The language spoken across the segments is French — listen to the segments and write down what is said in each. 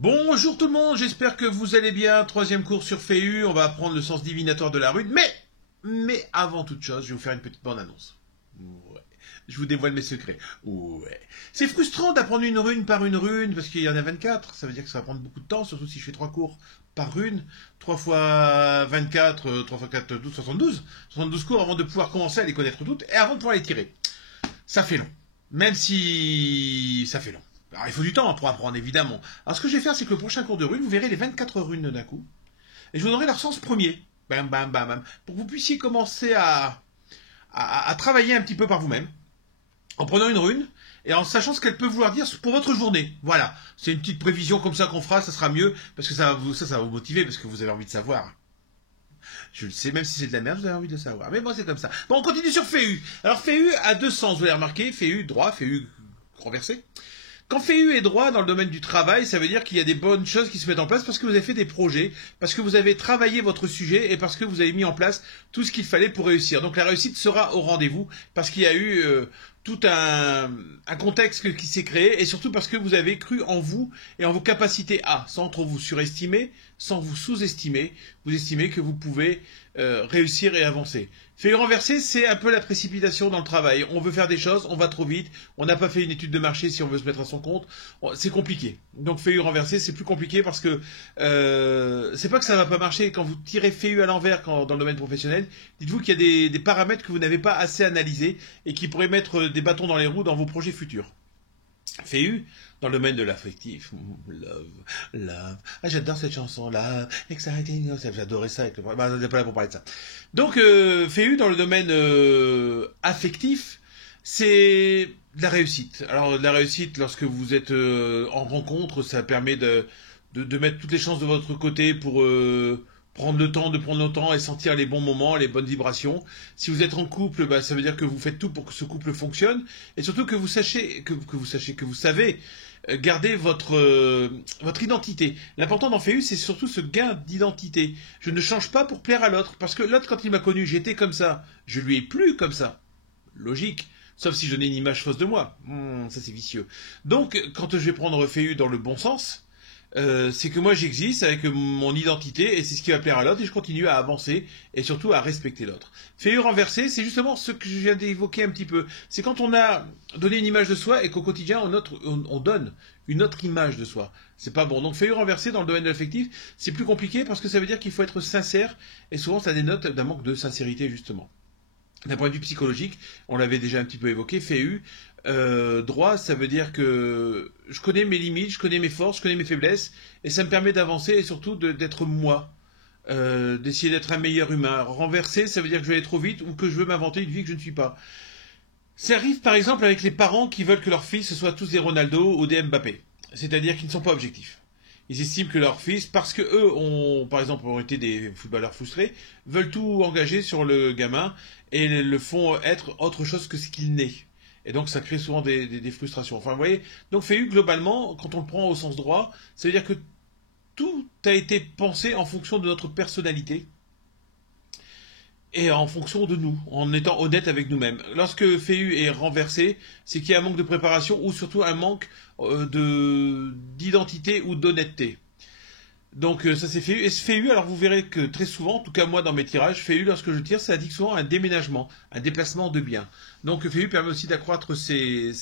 Bonjour tout le monde, j'espère que vous allez bien. Troisième cours sur FEU, on va apprendre le sens divinatoire de la rune. Mais avant toute chose, je vais vous faire une petite bande-annonce. Ouais. Je vous dévoile mes secrets. Ouais. C'est frustrant d'apprendre une rune par une rune, parce qu'il y en a 24. Ça veut dire que ça va prendre beaucoup de temps, surtout si je fais 3 cours par rune. 3 fois 24, 3 fois 4, 12, 72. 72 cours avant de pouvoir commencer à les connaître toutes, et avant de pouvoir les tirer. Ça fait long. Même si ça fait long. Alors, il faut du temps pour apprendre, évidemment. Alors, ce que je vais faire, c'est que le prochain cours de rune, vous verrez les 24 runes d'un coup. Et je vous donnerai leur sens premier. Bam, bam, bam, bam. Pour que vous puissiez commencer à travailler un petit peu par vous-même. En prenant une rune et en sachant ce qu'elle peut vouloir dire pour votre journée. Voilà. C'est une petite prévision comme ça qu'on fera, ça sera mieux. Parce que ça va vous motiver, parce que vous avez envie de savoir. Je le sais, même si c'est de la merde, vous avez envie de le savoir. Mais bon, c'est comme ça. Bon, on continue sur FEU. Alors, FEU a deux sens, vous l'avez remarqué. FEU droit, FEU renversé. Quand FEU est droit dans le domaine du travail, ça veut dire qu'il y a des bonnes choses qui se mettent en place parce que vous avez fait des projets, parce que vous avez travaillé votre sujet et parce que vous avez mis en place tout ce qu'il fallait pour réussir. Donc la réussite sera au rendez-vous parce qu'il y a eu tout un contexte qui s'est créé et surtout parce que vous avez cru en vous et en vos capacités sans trop vous surestimer, sans vous sous-estimer. Vous estimez que vous pouvez réussir et avancer. FEU renversé, c'est un peu la précipitation dans le travail. On veut faire des choses, on va trop vite, on n'a pas fait une étude de marché si on veut se mettre à son compte. C'est compliqué. Donc FEU renversé, c'est plus compliqué parce que c'est pas que ça va pas marcher. Quand vous tirez FEU à l'envers dans le domaine professionnel, dites-vous qu'il y a des paramètres que vous n'avez pas assez analysés et qui pourraient mettre des bâtons dans les roues dans vos projets futurs. FEU, dans le domaine de l'affectif, love. Ah, j'adore cette chanson, love, exciting, j'adorais ça. On n'est pas là pour parler de ça. Donc, FEU, dans le domaine affectif, c'est de la réussite. Alors, de la réussite, lorsque vous êtes en rencontre, ça permet de mettre toutes les chances de votre côté pour prendre le temps et sentir les bons moments, les bonnes vibrations. Si vous êtes en couple, ça veut dire que vous faites tout pour que ce couple fonctionne et surtout que vous savez garder votre identité. L'important dans FEU, c'est surtout ce gain d'identité. Je ne change pas pour plaire à l'autre parce que l'autre, quand il m'a connu, j'étais comme ça. Je lui ai plu comme ça. Logique. Sauf si je n'ai une image fausse de moi. Ça, c'est vicieux. Donc, quand je vais prendre FEU dans le bon sens, c'est que moi j'existe avec mon identité et c'est ce qui va plaire à l'autre et je continue à avancer et surtout à respecter l'autre. FEU renversé, c'est justement ce que je viens d'évoquer un petit peu. C'est quand on a donné une image de soi et qu'au quotidien on donne une autre image de soi. C'est pas bon. Donc FEU renversé dans le domaine de l'affectif, c'est plus compliqué parce que ça veut dire qu'il faut être sincère et souvent ça dénote d'un manque de sincérité justement. D'un point de vue psychologique, on l'avait déjà un petit peu évoqué, FEU, droit, ça veut dire que je connais mes limites, je connais mes forces, je connais mes faiblesses, et ça me permet d'avancer et surtout d'être moi, d'essayer d'être un meilleur humain. Renversé, ça veut dire que je vais aller trop vite ou que je veux m'inventer une vie que je ne suis pas. Ça arrive par exemple avec les parents qui veulent que leurs fils soient tous des Ronaldo ou des Mbappé, c'est-à-dire qu'ils ne sont pas objectifs. Ils estiment que leurs fils, parce que eux par exemple, ont été des footballeurs frustrés, veulent tout engager sur le gamin et le font être autre chose que ce qu'il n'est. Et donc, ça crée souvent des frustrations. Enfin, vous voyez, donc FEU, globalement, quand on le prend au sens droit, ça veut dire que tout a été pensé en fonction de notre personnalité et en fonction de nous, en étant honnête avec nous-mêmes. Lorsque FEU est renversé, c'est qu'il y a un manque de préparation ou surtout un manque d'identité ou d'honnêteté. Donc ça c'est FEU. Et ce FEU, alors vous verrez que très souvent, en tout cas moi dans mes tirages, FEU lorsque je tire, ça indique souvent un déménagement, un déplacement de biens. Donc FEU permet aussi d'accroître ses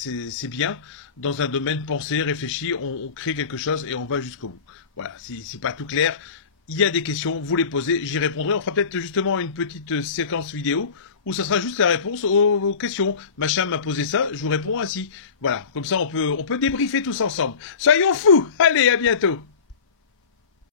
biens dans un domaine pensé, réfléchi, on crée quelque chose et on va jusqu'au bout. Voilà, si c'est pas tout clair, il y a des questions, vous les posez, j'y répondrai. On fera peut-être justement une petite séquence vidéo où ça sera juste la réponse aux questions. Machin m'a posé ça, je vous réponds ainsi. Voilà, comme ça on peut débriefer tous ensemble. Soyons fous. Allez, à bientôt.